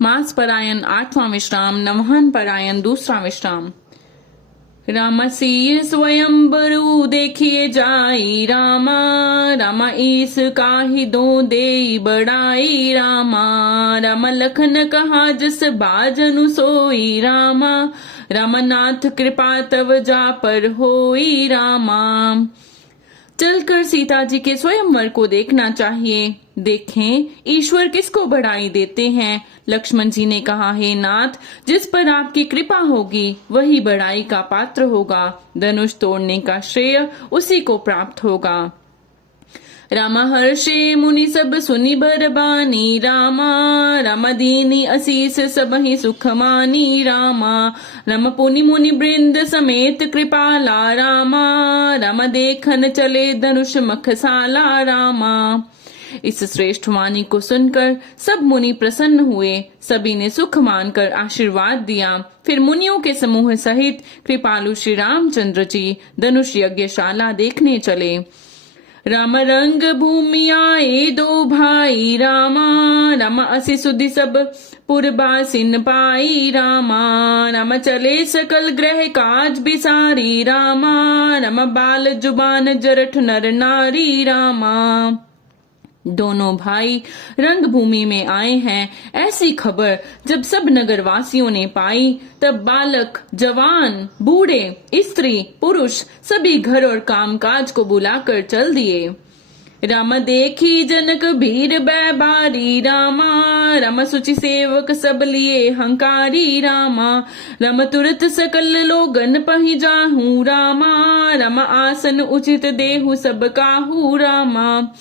मास परायण 8वां विश्राम, नवहन परायण 2रा विश्राम। राम सिय स्वयंबरु देखिए जाई रामा, रामा ईस काहि दो देई बड़ाई रामा, राम लखन कहा जस बाजनु सोई रामा, रामनाथ कृपा तव जा पर होई रामा। चलकर सीता जी के स्वयंवर को देखना चाहिए। देखें ईश्वर किसको बढ़ाई देते हैं। लक्ष्मण जी ने कहा, हे नाथ, जिस पर आपकी कृपा होगी वही बढ़ाई का पात्र होगा। धनुष तोड़ने का श्रेय उसी को प्राप्त होगा। रामा हर्षे मुनि सब सुनि बरबानी रामा, रामा दीनी असीस सब ही सुख मानी रामा, राम पुनि मुनि वृंद समेत कृपाला रामा, रामा देखन चले धनुष मखसाला रामा। इस श्रेष्ठ वाणी को सुनकर सब मुनि प्रसन्न हुए। सभी ने सुख मानकर आशीर्वाद दिया। फिर मुनियों के समूह सहित कृपालु श्री रामचंद्र जी धनुष यज्ञशाला देखने चले। राम रंग भूमि आए दो भाई रामा, राम असि सुधि सब पुरबासिन पाई रामा, राम चले सकल ग्रह काज बिसारी रामा, राम बाल जुबान जरठ नर नारी रामा। दोनों भाई रंग भूमि में आए हैं, ऐसी खबर जब सब नगरवासियों ने पाई तब बालक, जवान, बूढ़े, स्त्री, पुरुष सभी घर और कामकाज को बुलाकर चल दिए। राम देखी जनक भीर बैबारी रामा, राम सुचि सेवक सब लिए हंकारी रामा, राम तुरत सकल लोगन पहि जाहू रामा, राम आसन उचित देहु सब काहू रामा।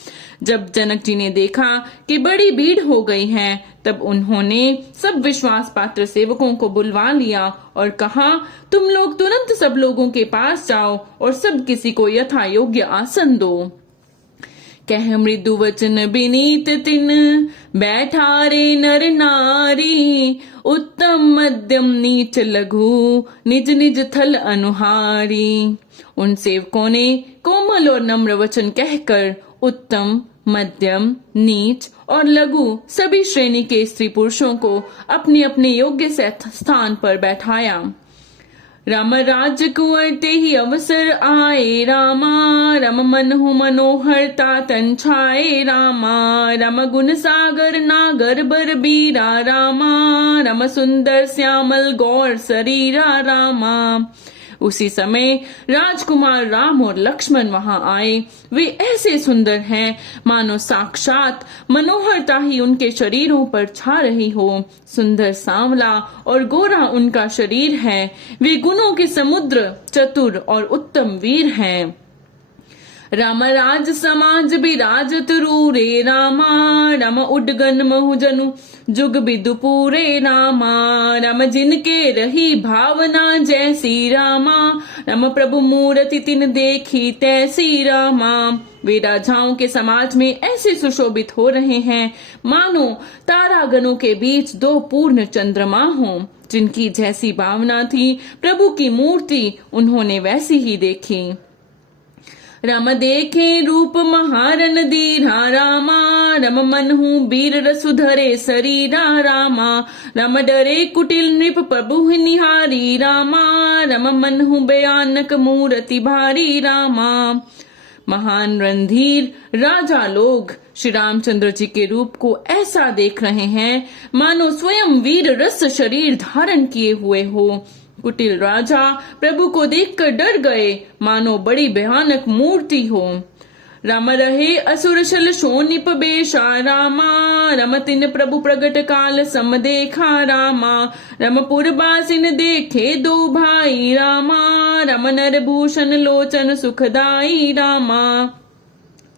जब जनक जी ने देखा कि बड़ी भीड़ हो गई है तब उन्होंने सब विश्वास पात्र सेवकों को बुलवा लिया और कहा, तुम लोग तुरंत सब लोगों के पास जाओ और सब किसी को यथा योग्य आसन दो। कह मृदु वचन विनीत तिन बैठारे नर नारी, उत्तम मध्यम नीच लघु निज निज थल अनुहारी। उन सेवकों ने कोमल और नम्र वचन कहकर उत्तम, मध्यम, नीच और लघु सभी श्रेणी के स्त्री पुरुषों को अपने अपने योग्य स्थान पर बैठाया। राम राज्य कुंवर ते ही अवसर आए रामा, राम मनहु मनोहरता तन छाए रामा, राम गुण सागर नागर बर बीरा रामा, राम सुंदर श्यामल गौर शरीरा रामा। उसी समय राजकुमार राम और लक्ष्मण वहां आए। वे ऐसे सुंदर हैं मानो साक्षात मनोहरता ही उनके शरीरों पर छा रही हो। सुंदर सांवला और गोरा उनका शरीर है। वे गुणों के समुद्र, चतुर और उत्तम वीर हैं। राम राज समाज बिराजत रूरे रामा, राम उडगन बहुजनु जुग बिदु पूरे रामा, राम जिनके रही भावना जैसी रामा, राम प्रभु मूर्ति तिन देखी तैसी रामा। वे राजाओं के समाज में ऐसे सुशोभित हो रहे हैं मानो तारागणों के बीच दो पूर्ण चंद्रमा हों। जिनकी जैसी भावना थी प्रभु की मूर्ति उन्होंने वैसी ही देखी। राम देखे रूप महारन दीरा रामा, राम मनहु वीर रसुधरे शरीरा रामा, राम डरे कुटिल नृप प्रभु निहारी रामा, राम मनहु भयानक मूर्ति भारी रामा। महान रणधीर राजा लोग श्री रामचंद्र जी के रूप को ऐसा देख रहे हैं मानो स्वयं वीर रस शरीर धारण किए हुए हो। कुटिल राजा प्रभु को देखकर डर गए मानो बड़ी भयानक मूर्ति हो। राम रहे असुर शल शोनिप बेशा रामा, राम तिन प्रभु प्रगट काल सम देखा रामा, राम पुरबासिन देखे दो भाई रामा, राम नर भूषण लोचन सुखदाई रामा।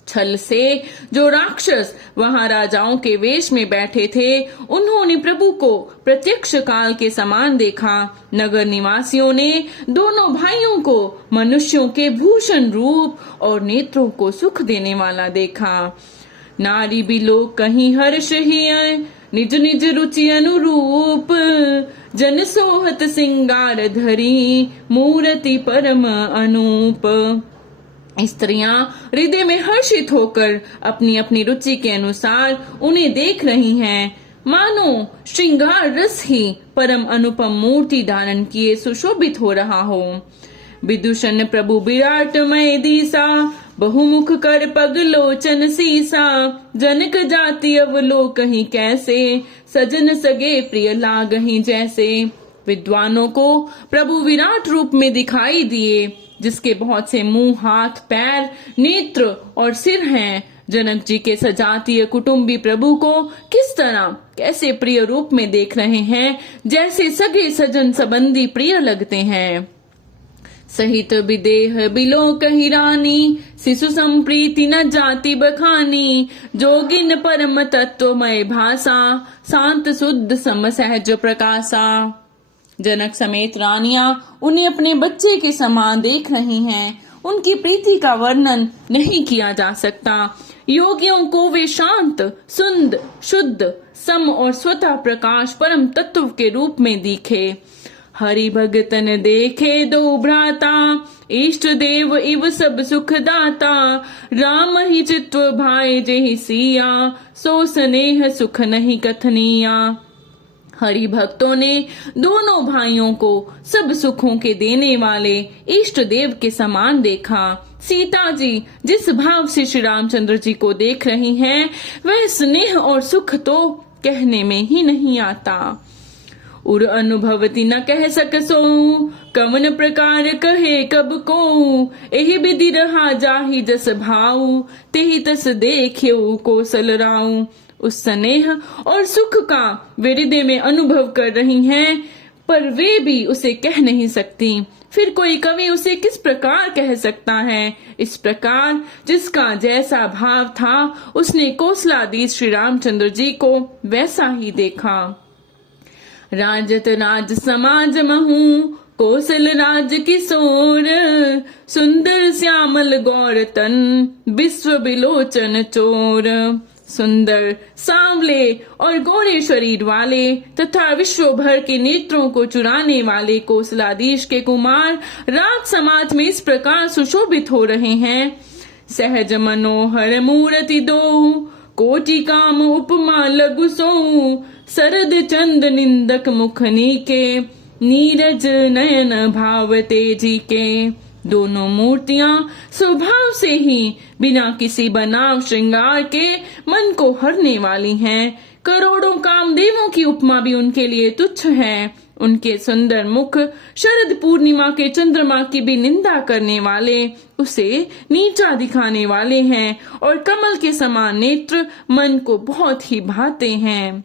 छल से जो राक्षस वहां राजाओं के वेश में बैठे थे उन्होंने प्रभु को प्रत्यक्ष काल के समान देखा। नगर निवासियों ने दोनों भाइयों को मनुष्यों के भूषण रूप और नेत्रों को सुख देने वाला देखा। नारी भी लोग कहीं हर्ष ही निज निज रुचि अनुरूप, जन सोहत सिंगार धरी मूर्ति परम अनूप। स्त्रियां हृदय में हर्षित होकर अपनी अपनी रुचि के अनुसार उन्हें देख रही हैं। मानो श्रृंगार रस ही परम अनुपम मूर्ति धारण किए सुशोभित हो रहा हो। विदूषण प्रभु विराटमय दीसा, बहुमुख कर पग लोचन सीसा, जनक जाति अवलोकहि कैसे, सजन सगे प्रिय लागहि जैसे। विद्वानों को प्रभु विराट रूप में दिखाई दिए, जिसके बहुत से मुंह, हाथ, पैर, नेत्र और सिर हैं। जनक जी के सजातीय कुटुंबी प्रभु को किस तरह कैसे प्रिय रूप में देख रहे हैं, जैसे सगे सजन संबंधी प्रिय लगते हैं। सहित विदेह बिलोकहि रानी, शिशु संप्रीति न जाति बखानी। जोगिन परम तत्वमय भाषा, शांत शुद्ध सम सहज प्रकाशा। जनक समेत रानियां उन्हें अपने बच्चे के समान देख रही हैं। उनकी प्रीति का वर्णन नहीं किया जा सकता। योगियों को वे शांत, सुंद, शुद्ध, सम और स्वतः प्रकाश परम तत्व के रूप में दिखे। हरि भगतन देखे दो भ्राता, इष्ट देव इव सब सुख दाता। राम ही चित्व भाई जेहि सिया, सो स्नेह सुख नहीं कथनिया। हरि भक्तों ने दोनों भाइयों को सब सुखों के देने वाले इष्ट देव के समान देखा। सीता जी जिस भाव से श्री रामचंद्र जी को देख रही हैं, वह स्नेह और सुख तो कहने में ही नहीं आता। उर अनुभवती न कह सकसो, कवन प्रकार कहे कब को। एहि विधि रहा जाहि जस भाऊ, तेहि तस देखियो कौशल राऊ। उस स्नेह और सुख का वे हृदय में अनुभव कर रही हैं, पर वे भी उसे कह नहीं सकती। फिर कोई कवि उसे किस प्रकार कह सकता है। इस प्रकार जिसका जैसा भाव था, उसने कौशलाधीश श्री रामचंद्र जी को वैसा ही देखा। राजत राज समाज महू, कौशल राज किशोर। सुंदर श्यामल गौर तन, विश्व बिलोचन चोर। सुंदर, सांवले और गोरे शरीर वाले तथा विश्व भर के नेत्रों को चुराने वाले कौशलाधीश के कुमार राज समाज में इस प्रकार सुशोभित हो रहे हैं। सहज मनोहर मूर्ति दो, कोटि काम उपमा लघु सोऊ। शरद चंद निंदक मुखनी के, नीरज नयन भाव तेजी के। दोनों मूर्तियां स्वभाव से ही बिना किसी बनाव श्रृंगार के मन को हरने वाली हैं। करोड़ों कामदेवों की उपमा भी उनके लिए तुच्छ है। उनके सुंदर मुख शरद पूर्णिमा के चंद्रमा की भी निंदा करने वाले, उसे नीचा दिखाने वाले हैं, और कमल के समान नेत्र मन को बहुत ही भाते हैं।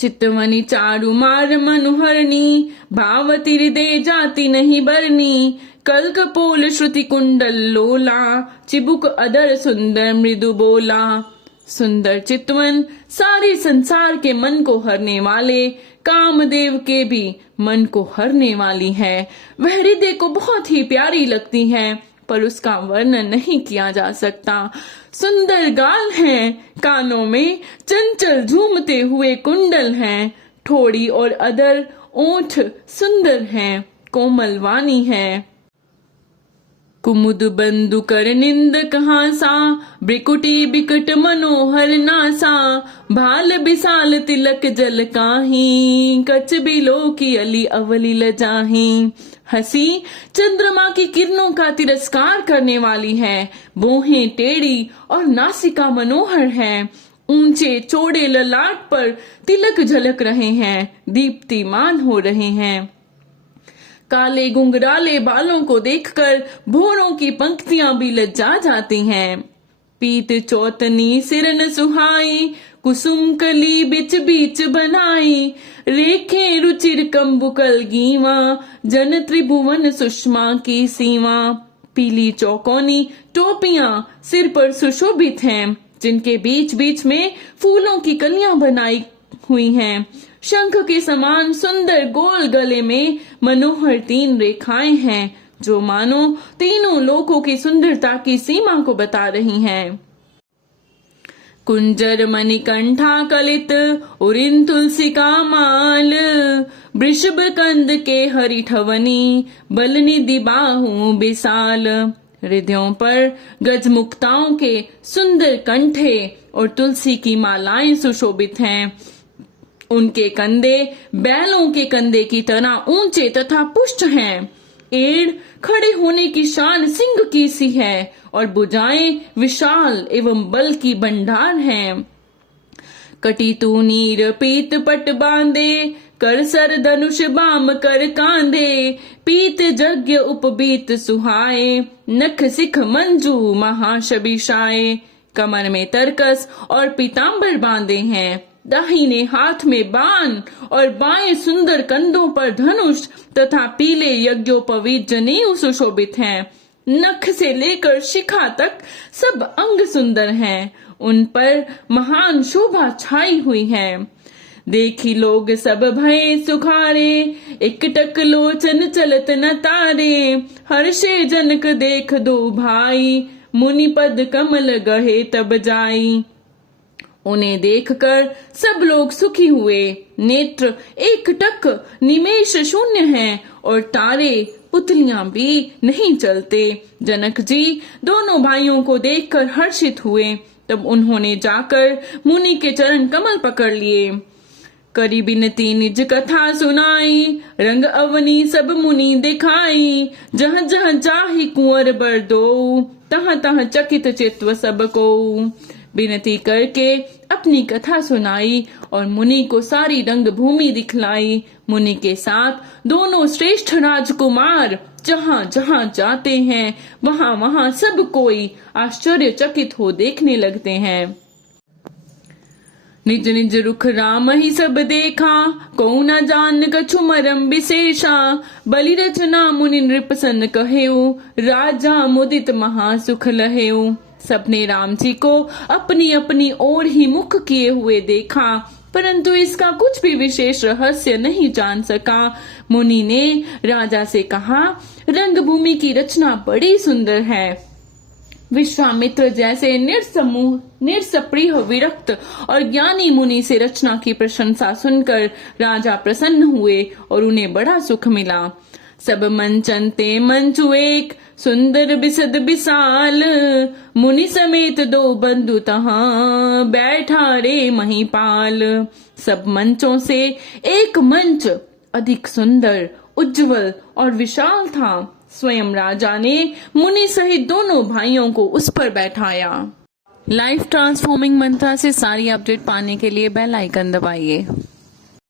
चितवनी चारु मार मनुहरनी, भावती हृदय जाति नहीं बरनी। कल्क पोल श्रुति कुंडल लोला, चिबुक अदर सुंदर मृदु बोला। सुंदर चितवन सारे संसार के मन को हरने वाले, कामदेव के भी मन को हरने वाली है। वह हृदय को बहुत ही प्यारी लगती है, पर उसका वर्णन नहीं किया जा सकता। सुंदर गाल हैं, कानों में चंचल झूमते हुए कुंडल हैं। ठोड़ी और अदर ओठ सुंदर हैं, कोमल वाणी है। कुमुद बंधु कर निंदक हासा, ब्रिकुटी बिकट मनोहर नासा। भाल बिसाल तिलक जल काही, कच बिलो की अली अवली लजाही। हंसी चंद्रमा की किरणों का तिरस्कार करने वाली है। बोहें टेढ़ी और नासिका मनोहर है। ऊंचे चौड़े ललाट पर तिलक झलक रहे हैं, दीप्तिमान हो रहे हैं। काले गुंगराले बालों को देखकर भोरों की पंक्तियां भी लज्जा जाती हैं। पीत चौतनी सिरन सुहाई, कुसुम कली बिच बीच बनाई। रेखे रुचिर कंबुकल गीवा, जन त्रिभुवन सुषमा की सीमा। पीली चौकोनी टोपियां सिर पर सुशोभित हैं, जिनके बीच बीच में फूलों की कलियां बनाई हुई हैं। शंख के समान सुंदर गोल गले में मनोहर 3 रेखाएं हैं, जो मानो तीनों लोकों की सुंदरता की सीमा को बता रही हैं। कुंजर मणिकंठा कलित, उरिन तुलसी का माल। वृषभ कंद के हरिठवनी, बलनिधि बाहु विशाल। हृदयों पर गजमुक्ताओं के सुंदर कंठे और तुलसी की मालाएं सुशोभित हैं। उनके कंधे बैलों के कंधे की तरह ऊंचे तथा पुष्ट हैं। एड़ खड़े होने की शान सिंह की सी है और भुजाएं विशाल एवं बल की भंडार हैं। कटी तू नीर पीत पट बांधे, कर सर धनुष बाम कर कांधे, पीत यज्ञ उपबीत सुहाए, नख सिख मंजू महाशबिशाए। कमर में तरकस और पीतांबर बांधे हैं, दाहिने हाथ में बाण और बाएं सुंदर कंधों पर धनुष तथा पीले यज्ञोपवीत जनेऊ सुशोभित हैं। नख से लेकर शिखा तक सब अंग सुंदर हैं, उन पर महान शोभा छाई हुई है। देखी लोग सब भय सुखारे, एकटक लोचन चलत न तारे, हर्षे जनक देख दो भाई, मुनि पद कमल गहे तब जाई। उन्हें देखकर सब लोग सुखी हुए। नेत्र एकटक निमेष शून्य हैं और तारे पुतलियां भी नहीं चलते। जनक जी दोनों भाइयों को देखकर हर्षित हुए। तब उन्होंने जाकर मुनि के चरण कमल पकड़ लिए। करी बिनती निज कथा सुनाई, रंग अवनी सब मुनि दिखाई, जहाँ जहाँ जाहि कुंवर बर दो, तहाँ तहाँ चकित चित्व सब को। विनती करके अपनी कथा सुनाई और मुनि को सारी रंग भूमि दिखलाई। मुनि के साथ दोनों श्रेष्ठ राजकुमार जहाँ जहाँ जाते हैं वहाँ वहाँ सब कोई आश्चर्यचकित हो देखने लगते हैं। निज निज रुख राम ही सब देखा, को न जान कछु मरम विशेषा, बलि रचना मुनि नृपसन कहेऊ, राजा मुदित महासुख लहेऊ। सबने राम जी को अपनी अपनी ओर ही मुख किए हुए देखा, परंतु इसका कुछ भी विशेष रहस्य नहीं जान सका। मुनि ने राजा से कहा, रंगभूमि की रचना बड़ी सुंदर है। विश्वामित्र जैसे निरसप्रिय विरक्त और ज्ञानी मुनि से रचना की प्रशंसा सुनकर राजा प्रसन्न हुए और उन्हें बड़ा सुख मिला। सब मंचन ते मंचु एक, सुंदर बिसद बिसाल, मुनि समेत दो बंधु तहाँ, बैठा रे महिपाल। सब मंचों से एक मंच अधिक सुंदर, उज्जवल और विशाल था। स्वयं राजा ने मुनि सहित दोनों भाइयों को उस पर बैठाया। लाइफ ट्रांसफॉर्मिंग मंत्रा से सारी अपडेट पाने के लिए बेल आइकन दबाइए।